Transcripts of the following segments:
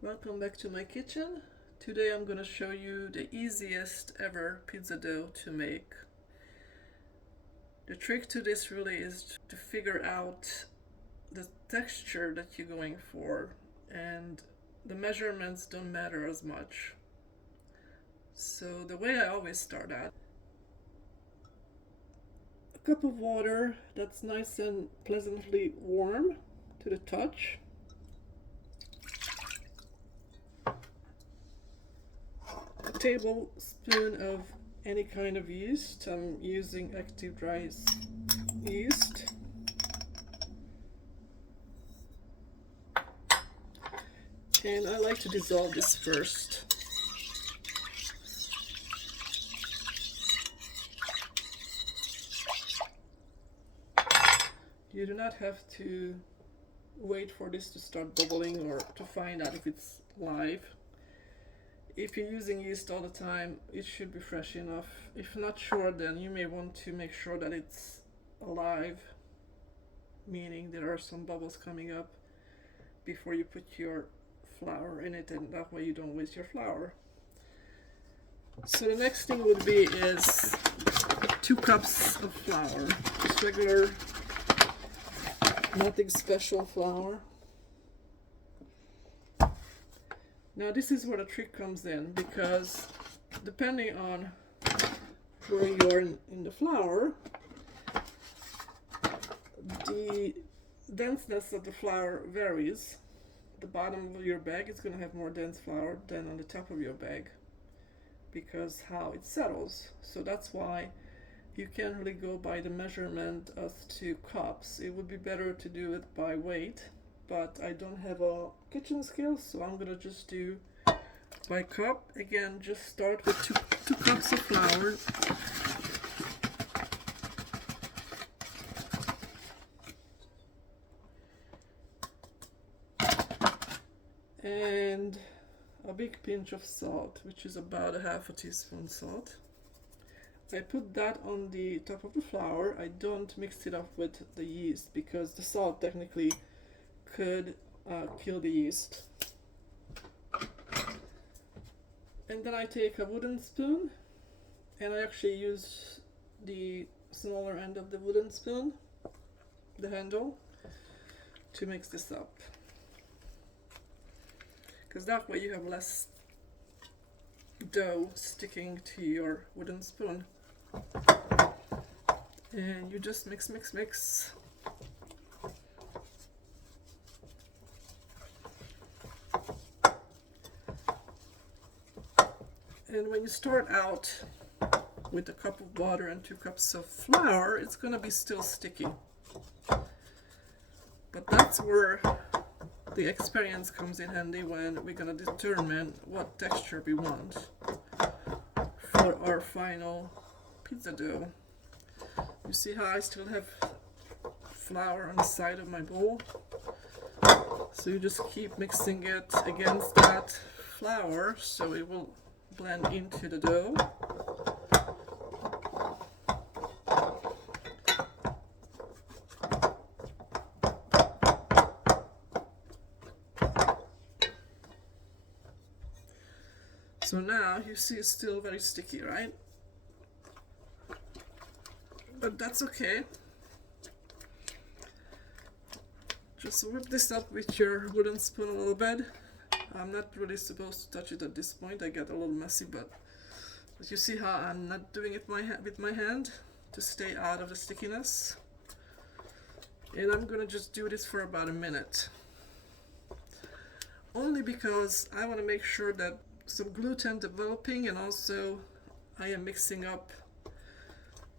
Welcome back to my kitchen. Today I'm going to show you the easiest ever pizza dough to make. The trick to this really is to figure out the texture that you're going for, and the measurements don't matter as much. So the way I always start out, a cup of water that's nice and pleasantly warm to the touch. A tablespoon of any kind of yeast. I'm using active dry yeast. And I like to dissolve this first. You do not have to wait for this to start bubbling or to find out if it's live. If you're using yeast all the time, it should be fresh enough. If not sure, then you may want to make sure that it's alive, meaning there are some bubbles coming up before you put your flour in it, and that way you don't waste your flour. So the next thing would be is 2 cups of flour, just regular, nothing special flour. Now this is where the trick comes in, because depending on where you are in the flour, the denseness of the flour varies. The bottom of your bag is going to have more dense flour than on the top of your bag, because how it settles. So that's why you can't really go by the measurement as to cups. It would be better to do it by weight, but I don't have a kitchen scale, so I'm gonna just do by cup. Again, just start with two cups of flour. And a big pinch of salt, which is about a half a teaspoon salt. I put that on the top of the flour. I don't mix it up with the yeast because the salt technically could kill the yeast. And then I take a wooden spoon, and I actually use the smaller end of the wooden spoon, the handle, to mix this up. Because that way you have less dough sticking to your wooden spoon. And you just mix, mix, mix. And when you start out with a cup of water and 2 cups of flour, it's gonna be still sticky. But that's where the experience comes in handy when we're gonna determine what texture we want for our final pizza dough. You see how I still have flour on the side of my bowl? So you just keep mixing it against that flour so it will blend into the dough. So now you see it's still very sticky, right? But that's okay. Just whip this up with your wooden spoon a little bit. I'm not really supposed to touch it at this point. I get a little messy, but you see how I'm not doing it with my hand to stay out of the stickiness. And I'm gonna just do this for about a minute. Only because I want to make sure that some gluten developing, and also I am mixing up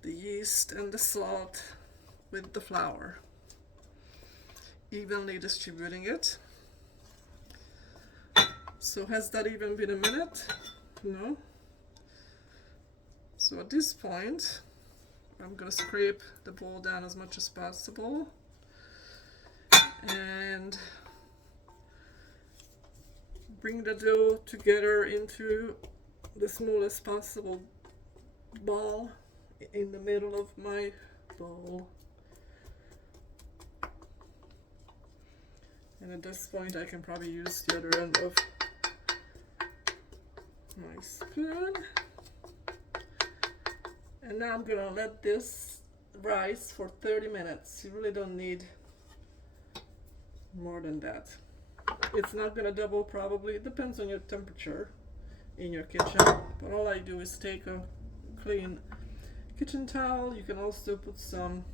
the yeast and the salt with the flour, evenly distributing it. So has that even been a minute? No. So at this point, I'm gonna scrape the bowl down as much as possible and bring the dough together into the smallest possible ball in the middle of my bowl. And at this point I can probably use the other end of my spoon. And now I'm gonna let this rise for 30 minutes. You really don't need more than that. It's not gonna double probably, it depends on your temperature in your kitchen. But all I do is take a clean kitchen towel. You can also put some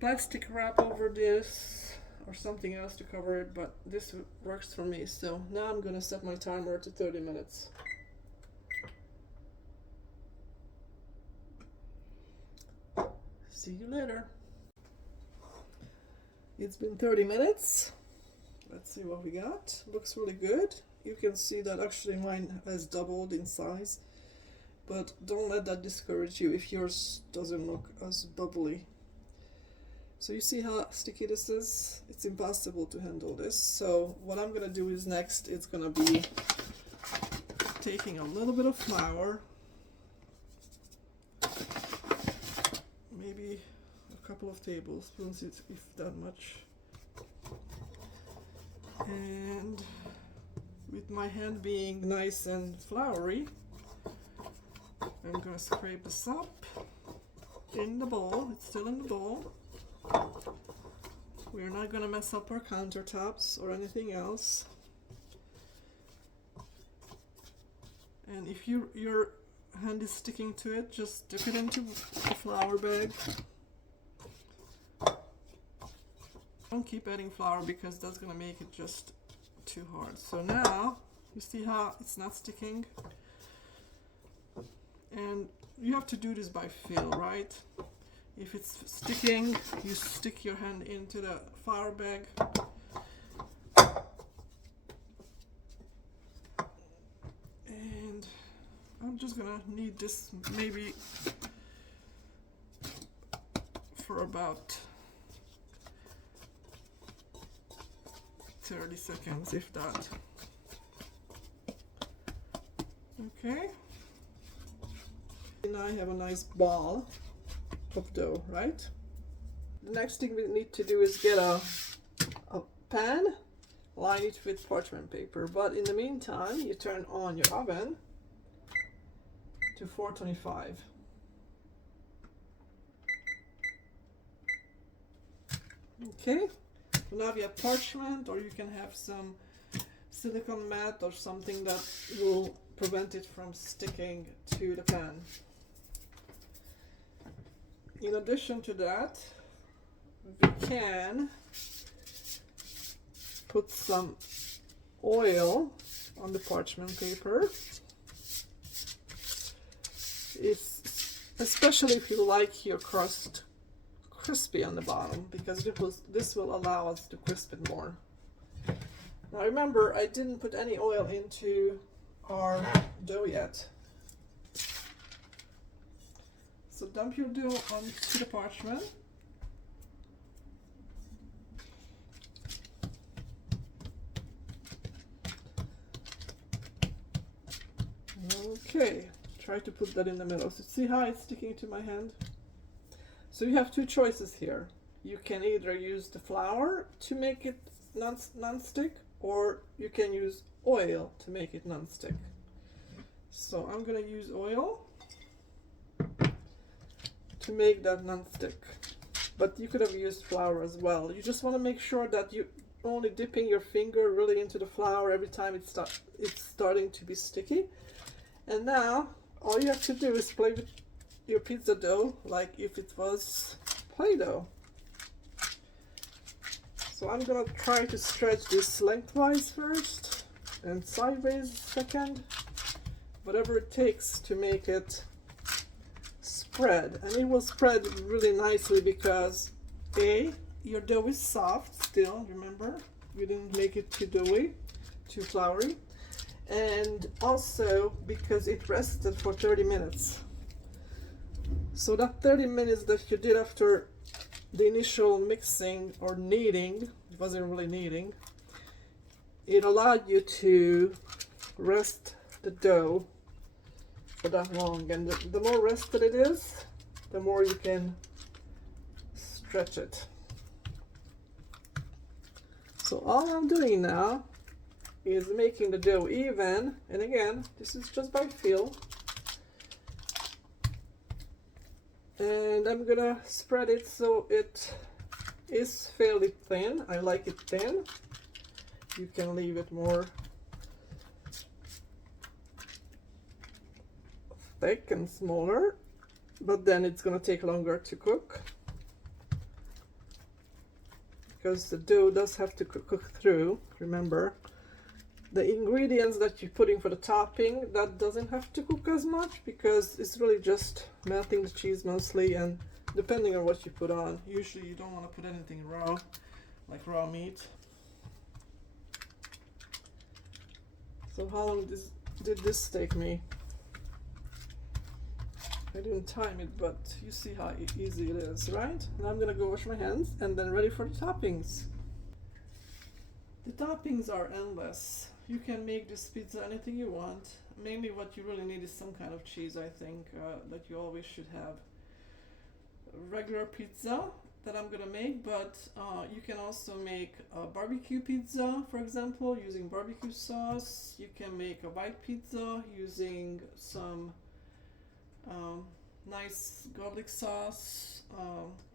plastic wrap over this or something else to cover it, but this works for me. So now I'm gonna set my timer to 30 minutes. See you later. It's been 30 minutes. Let's see what we got. Looks really good. You can see that actually mine has doubled in size, but don't let that discourage you if yours doesn't look as bubbly. So you see how sticky this is? It's impossible to handle this. So what I'm gonna do is next, it's gonna be taking a little bit of flour, maybe a couple of tablespoons, if that much. And with my hand being nice and floury, I'm gonna scrape this up in the bowl. It's still in the bowl. We're not gonna mess up our countertops or anything else. And if your hand is sticking to it, just dip it into the flour bag. Don't keep adding flour because that's gonna make it just too hard. So now you see how it's not sticking, and you have to do this by feel, right? If it's sticking, you stick your hand into the flour bag and I'm just gonna knead this maybe for about 30 seconds, if that. Okay. Now I have a nice ball of dough, right? The next thing we need to do is get a pan, line it with parchment paper. But in the meantime, you turn on your oven to 425. Okay. So now we have parchment, or you can have some silicone mat or something that will prevent it from sticking to the pan. In addition to that, we can put some oil on the parchment paper. Especially if you like your crust crispy on the bottom, because this will allow us to crisp it more. Now remember, I didn't put any oil into our dough yet. So dump your dough onto the parchment. Okay, try to put that in the middle. So see how it's sticking to my hand? So you have two choices here. You can either use the flour to make it non-stick, or you can use oil to make it non-stick. So I'm gonna use oil to make that non-stick, but you could have used flour as well. You just want to make sure that you only dipping your finger really into the flour every time it's starting to be sticky. And now all you have to do is play with your pizza dough like if it was Play-Doh. So I'm gonna try to stretch this lengthwise first and sideways second, whatever it takes to make it spread. And it will spread really nicely because your dough is soft still, remember, we didn't make it too doughy, too floury, and also because it rested for 30 minutes. So that 30 minutes that you did after the initial mixing or kneading, it wasn't really kneading, it allowed you to rest the dough for that long, and the more rested it is, the more you can stretch it. So all I'm doing now is making the dough even, and again, this is just by feel. And I'm gonna spread it so it is fairly thin. I like it thin. You can leave it more thick and smaller, but then it's gonna take longer to cook because the dough does have to cook through. Remember, the ingredients that you're putting for the topping, that doesn't have to cook as much because it's really just melting the cheese mostly, and depending on what you put on. Usually you don't want to put anything raw, like raw meat. So how long did this take me? I didn't time it, but you see how easy it is, right? Now I'm gonna go wash my hands and then ready for the toppings. The toppings are endless. You can make this pizza anything you want. Mainly what you really need is some kind of cheese, I think, that you always should have. Regular pizza that I'm gonna make, but you can also make a barbecue pizza, for example, using barbecue sauce. You can make a white pizza using some nice garlic sauce,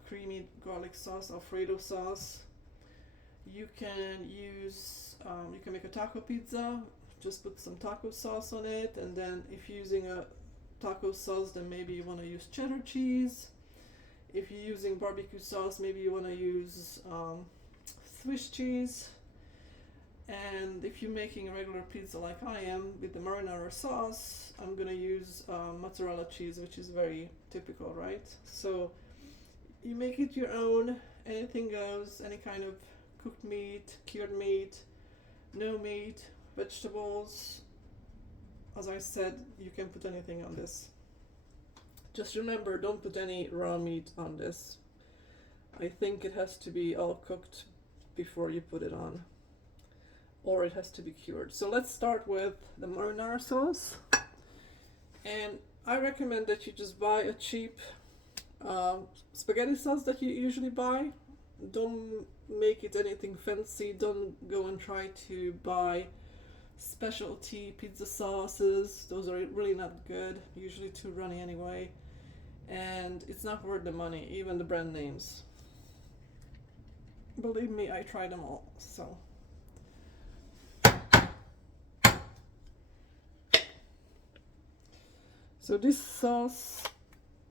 creamy garlic sauce, Alfredo sauce. You can use, you can make a taco pizza, just put some taco sauce on it, and then if you're using a taco sauce, then maybe you want to use cheddar cheese. If you're using barbecue sauce, maybe you want to use Swiss cheese. And if you're making a regular pizza like I am with the marinara sauce, I'm gonna use mozzarella cheese, which is very typical, right? So you make it your own, anything goes, any kind of cooked meat, cured meat, no meat, vegetables. As I said, you can put anything on this. Just remember, don't put any raw meat on this. I think it has to be all cooked before you put it on, or it has to be cured. So let's start with the marinara sauce. And I recommend that you just buy a cheap spaghetti sauce that you usually buy. Don't make it anything fancy. Don't go and try to buy specialty pizza sauces. Those are really not good, usually too runny anyway, and it's not worth the money, even the brand names. Believe me, I tried them all. So this sauce,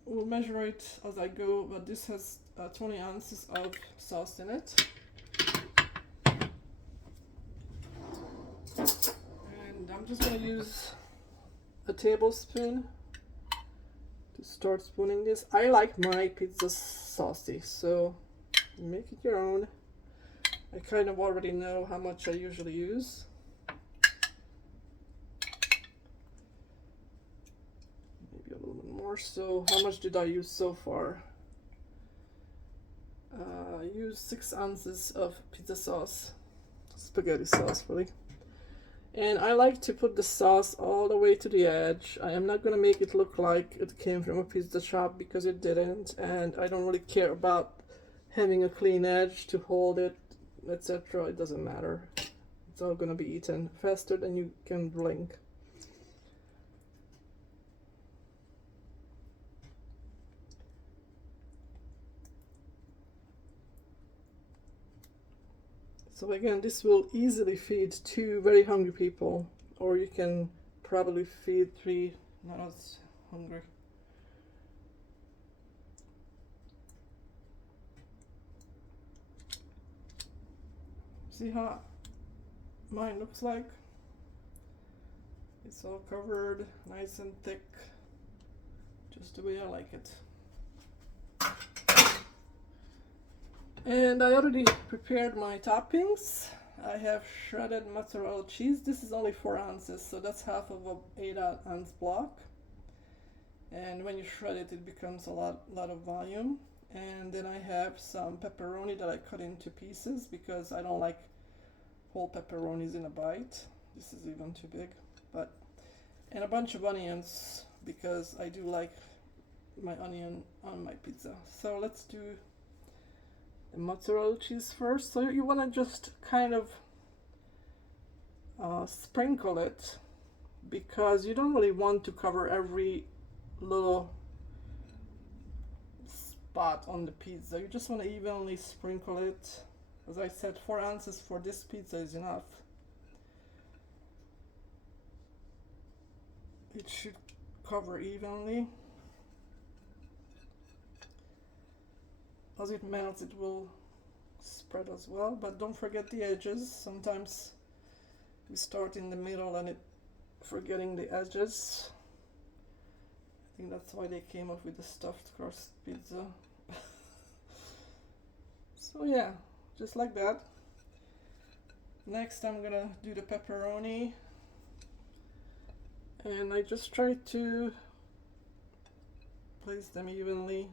we'll measure it as I go, but this has 20 ounces of sauce in it. And I'm just gonna use a tablespoon to start spooning this. I like my pizza saucy, so make it your own. I kind of already know how much I usually use. Maybe a little bit more. So how much did I use so far? I used 6 ounces of pizza sauce, spaghetti sauce really. And I like to put the sauce all the way to the edge. I am not going to make it look like it came from a pizza shop, because it didn't, and I don't really care about having a clean edge to hold it, etc. It doesn't matter. It's all going to be eaten faster than you can blink. So again, this will easily feed 2 very hungry people, or you can probably feed 3 not as hungry. See how mine looks like? It's all covered, nice and thick, just the way I like it. And I already prepared my toppings. I have shredded mozzarella cheese. This is only 4 ounces, so that's half of an 8-ounce block. And when you shred it, it becomes a lot of volume. And then I have some pepperoni that I cut into pieces because I don't like whole pepperonis in a bite. This is even too big. And a bunch of onions because I do like my onion on my pizza. So let's do the mozzarella cheese first. So you want to just kind of sprinkle it, because you don't really want to cover every little spot on the pizza. You just want to evenly sprinkle it. As I said, 4 ounces for this pizza is enough. It should cover evenly. As it melts, it will spread as well, but don't forget the edges. Sometimes we start in the middle and forgetting the edges. I think that's why they came up with the stuffed crust pizza. So yeah, just like that. Next I'm gonna do the pepperoni, and I just try to place them evenly.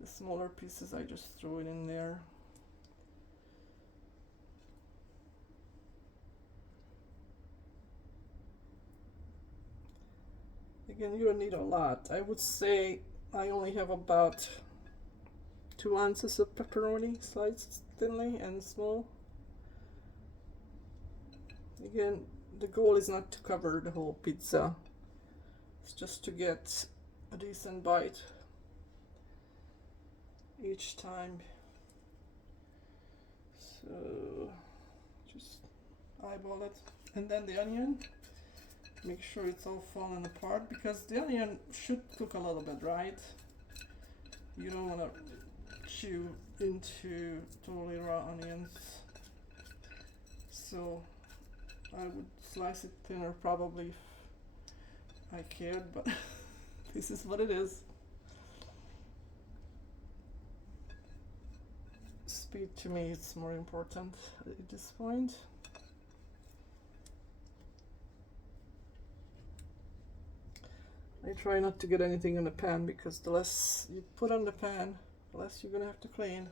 The smaller pieces I just throw it in there. Again, you don't need a lot. I would say I only have about 2 ounces of pepperoni sliced thinly and small. Again, the goal is not to cover the whole pizza. It's just to get a decent bite each time. So just eyeball it. And then the onion. Make sure it's all falling apart, because the onion should cook a little bit, right? You don't want to chew into totally raw onions. So I would slice it thinner probably if I cared, but this is what it is. Speed to me is more important at this point. I try not to get anything in the pan, because the less you put on the pan, the less you're gonna have to clean.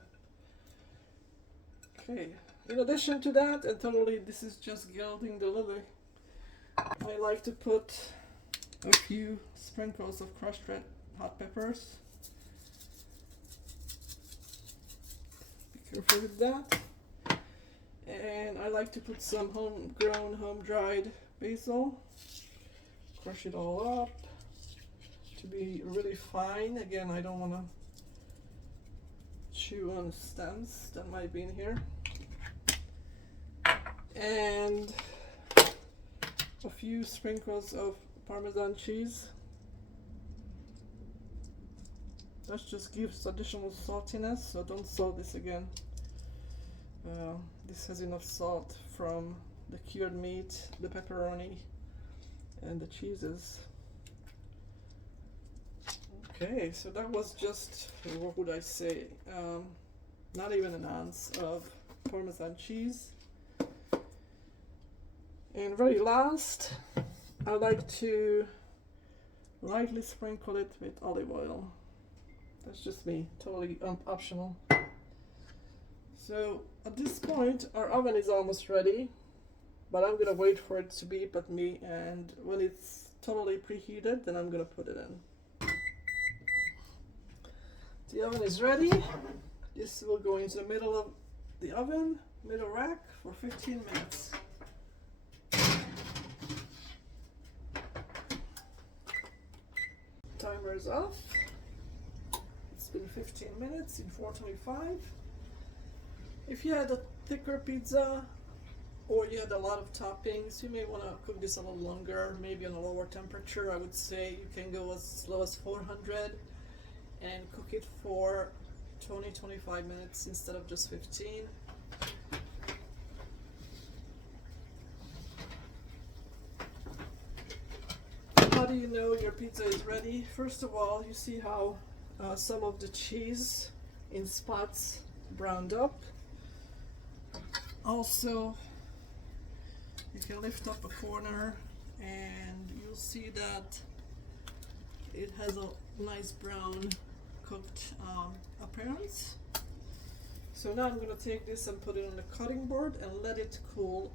Okay, in addition to that, and totally this is just gilding the lily, I like to put a few sprinkles of crushed red hot peppers. Be careful with that. And I like to put some homegrown, home-dried basil. Crush it all up to be really fine. Again, I don't want to chew on stems that might be in here. And a few sprinkles of Parmesan cheese. That just gives additional saltiness, so don't salt this again. This has enough salt from the cured meat, the pepperoni, and the cheeses. Okay, so that was just, what would I say, not even an ounce of Parmesan cheese. And very last, I like to lightly sprinkle it with olive oil. That's just me, totally optional. So at this point, our oven is almost ready, but I'm gonna wait for it to beep at me, and when it's totally preheated, then I'm gonna put it in. The oven is ready. This will go into the middle of the oven, middle rack, for 15 minutes. Timer is off. It's been 15 minutes in 425. If you had a thicker pizza or you had a lot of toppings, you may want to cook this a little longer, maybe on a lower temperature. I would say you can go as low as 400 and cook it for 20-25 minutes instead of just 15. How do you know your pizza is ready? First of all, you see how some of the cheese in spots browned up. Also, you can lift up a corner and you'll see that it has a nice brown cooked appearance. So now I'm going to take this and put it on the cutting board and let it cool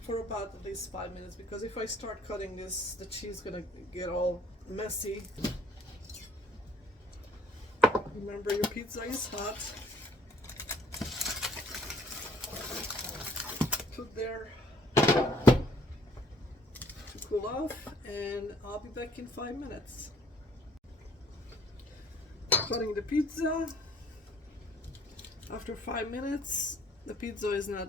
for about at least 5 minutes, because if I start cutting this, the cheese is going to get all messy. Remember, your pizza is hot. cool off, and I'll be back in 5 minutes. Cutting the pizza. After 5 minutes, the pizza is not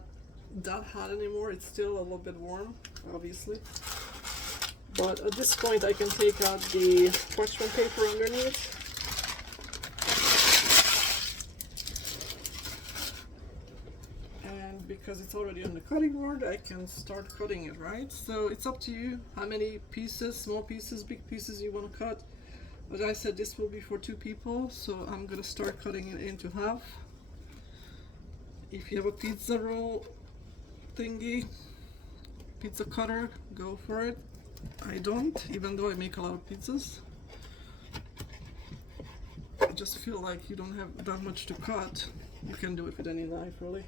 that hot anymore. It's still a little bit warm, obviously. But at this point, I can take out the parchment paper underneath. And because it's already on the cutting board, I can start cutting it, right? So it's up to you how many pieces, small pieces, big pieces you want to cut. But I said this will be for 2 people, so I'm gonna start cutting it into half. If you have a pizza roll thingy, pizza cutter, go for it. I don't, even though I make a lot of pizzas. I just feel like you don't have that much to cut. You can do it with any knife, really.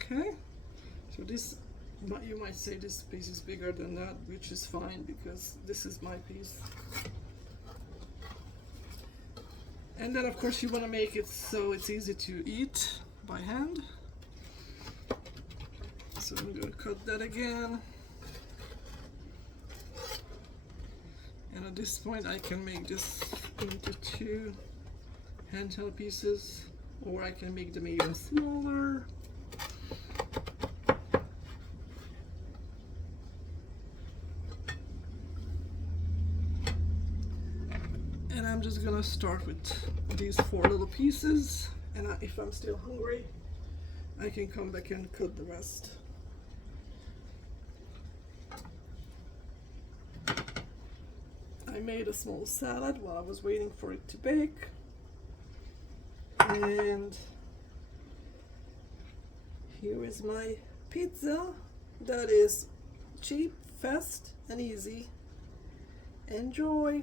Okay, so this, you might say this piece is bigger than that, which is fine because this is my piece. And then of course you want to make it so it's easy to eat by hand. So I'm going to cut that again. And at this point I can make this into 2 handheld pieces, or I can make them even smaller. And I'm just gonna start with these 4 little pieces, and if I'm still hungry, I can come back and cut the rest. I made a small salad while I was waiting for it to bake, and here is my pizza that is cheap, fast, and easy. Enjoy!